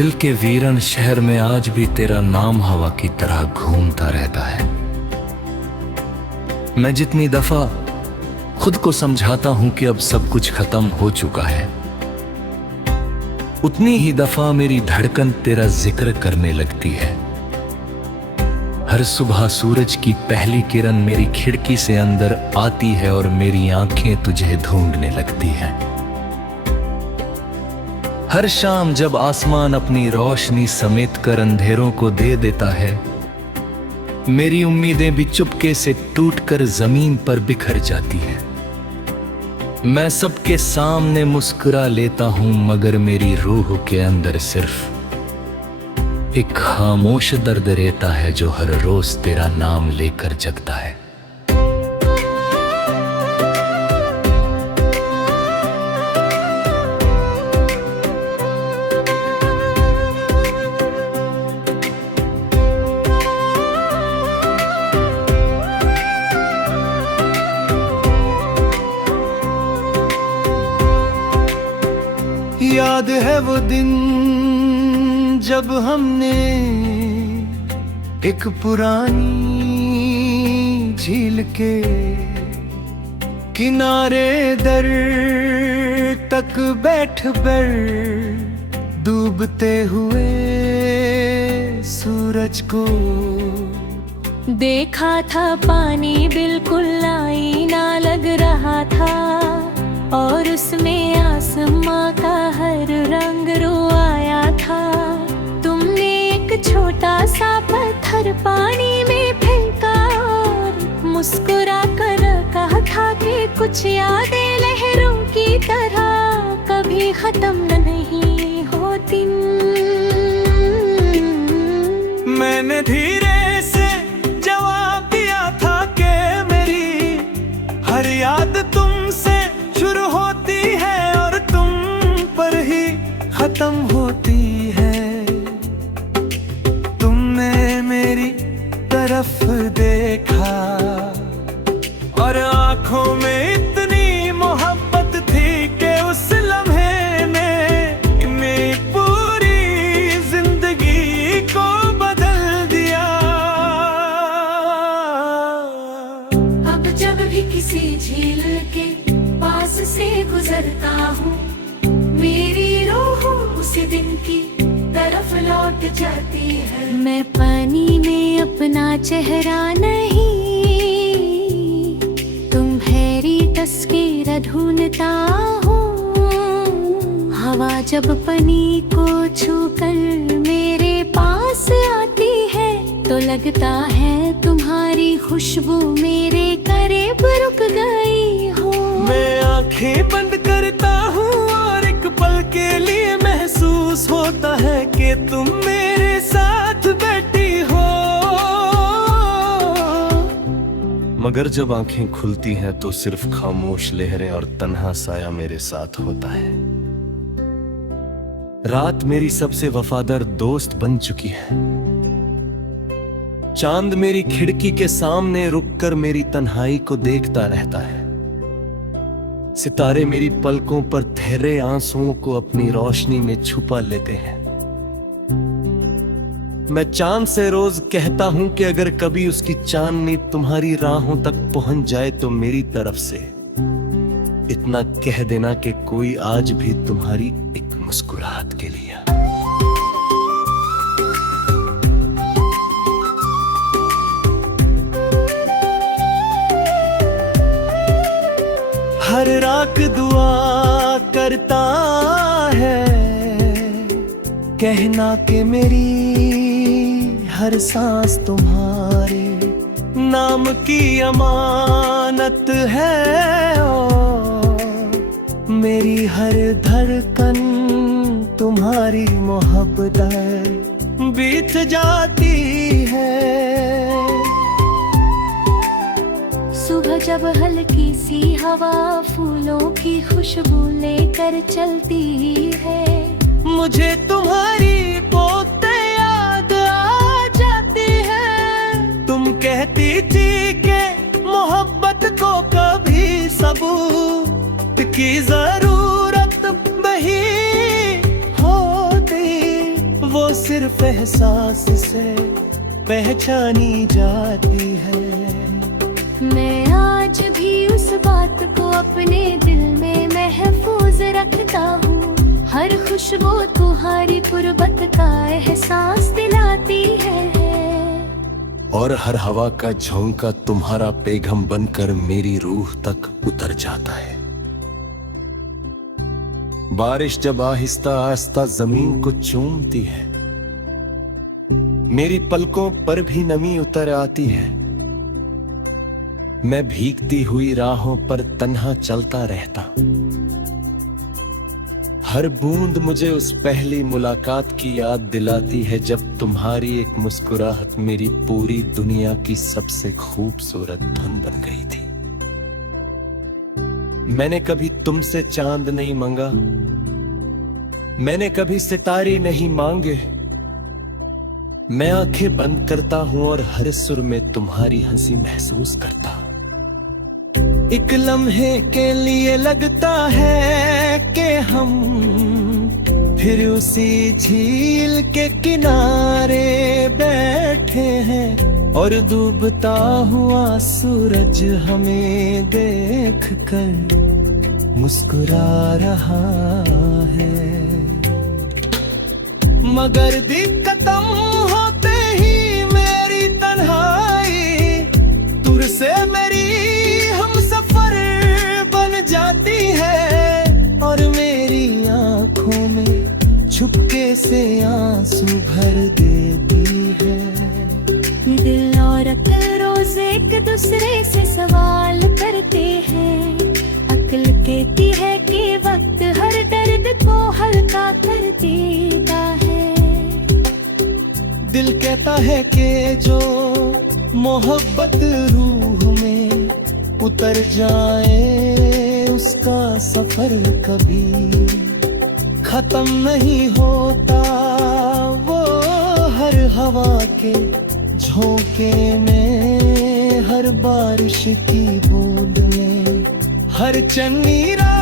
दिल के वीरन शहर में आज भी तेरा नाम हवा की तरह घूमता रहता है। मैं जितनी दफा खुद को समझाता हूं कि अब सब कुछ खत्म हो चुका है, उतनी ही दफा मेरी धड़कन तेरा जिक्र करने लगती है। हर सुबह सूरज की पहली किरण मेरी खिड़की से अंदर आती है और मेरी आंखें तुझे ढूंढने लगती हैं। हर शाम जब आसमान अपनी रोशनी समेट कर अंधेरों को दे देता है, मेरी उम्मीदें भी चुपके से टूटकर जमीन पर बिखर जाती हैं। मैं सबके सामने मुस्कुरा लेता हूं, मगर मेरी रूह के अंदर सिर्फ एक खामोश दर्द रहता है जो हर रोज तेरा नाम लेकर जगता है। याद है वो दिन जब हमने एक पुरानी झील के किनारे दर तक बैठ कर डूबते हुए सूरज को देखा था। पानी बिल्कुल आईना लग रहा था और उसमें आसमां का हर रंग रुआया था। तुमने एक छोटा सा पत्थर पानी में फेंका और मुस्कुरा कर कहा था कि कुछ यादें लहरों की तरह कभी खत्म नहीं होती। मैंने धीरे से जवाब दिया था कि मेरी हर याद तुमसे शुरू होती है और तुम पर ही खत्म होती है। तुमने मेरी तरफ देखा और आंखों में इतनी मोहब्बत थी कि उस लम्हे ने मेरी पूरी जिंदगी को बदल दिया। अब जब भी किसी झील के पास से गुजरता हूँ, मेरी रूह उसी दिन की तरफ लौट जाती है। मैं पानी में अपना चेहरा नहीं, तुम्हारी तस्वीर ढूंढता हूँ। हवा जब पानी को छूकर मेरे पास आती है तो लगता है तुम्हारी खुशबू मेरे करीब रुक गई हो। मैं आंखें बंद करता हूँ और एक पल के लिए महसूस होता है कि तुम मेरे साथ बैठी हो। मगर जब आंखें खुलती हैं तो सिर्फ खामोश लहरें और तन्हा साया मेरे साथ होता है। रात मेरी सबसे वफादार दोस्त बन चुकी है। चांद मेरी खिड़की के सामने रुककर मेरी तन्हाई को देखता रहता है। सितारे मेरी पलकों पर ठहरे आंसुओं को अपनी रोशनी में छुपा लेते हैं। मैं चांद से रोज कहता हूं कि अगर कभी उसकी चांदनी तुम्हारी राहों तक पहुंच जाए तो मेरी तरफ से इतना कह देना कि कोई आज भी तुम्हारी एक मुस्कुराहट के लिए। हर रात दुआ करता है कहना कि मेरी हर सांस तुम्हारे नाम की अमानत है और मेरी हर धड़कन तुम्हारी मोहब्बत बीत जाती है। सुबह जब हल्की सी हवा फूलों की खुशबू लेकर चलती है, मुझे तुम्हारी पोते याद आ जाती है। तुम कहती थी कि मोहब्बत को कभी सबूत की जरूरत नहीं होती। एहसास से पहचानी जाती है। मैं आज भी उस बात को अपने दिल में महफूज रखता हूँ। हर खुशबू तुम्हारी गुर्बत का एहसास दिलाती है। और हर हवा का झोंका तुम्हारा पैगाम बनकर मेरी रूह तक उतर जाता है। बारिश जब आहिस्ता आहिस्ता जमीन को चूमती है, मेरी पलकों पर भी नमी उतर आती है। मैं भीगती हुई राहों पर तन्हा चलता रहता। हर बूंद मुझे उस पहली मुलाकात की याद दिलाती है, जब तुम्हारी एक मुस्कुराहट मेरी पूरी दुनिया की सबसे खूबसूरत धुन बन गई थी। मैंने कभी तुमसे चांद नहीं मांगा, मैंने कभी सितारे नहीं मांगे। मैं आंखें बंद करता हूं और हर सुर में तुम्हारी हंसी महसूस करता। एक लम्हे के लिए लगता है कि हम फिर उसी झील के किनारे बैठे हैं, और डूबता हुआ सूरज हमें देखकर मुस्कुरा रहा है। मगर दिन खत्म होते ही मेरी तन्हाई तुर से मेरी हम सफर बन जाती है, और मेरी आंखों में छुपके से आंसू भर देती है। दिल और अक्ल रोज एक दूसरे से सवाल करते हैं। अक्ल कहती है कि वक्त हर दर्द को हल्का कर देता है। दिल कहता है कि जो मोहब्बत रूह में उतर जाए उसका सफर कभी खत्म नहीं होता। वो हर हवा के झोंके में, हर बारिश की बूंद में, हर चन्नी रात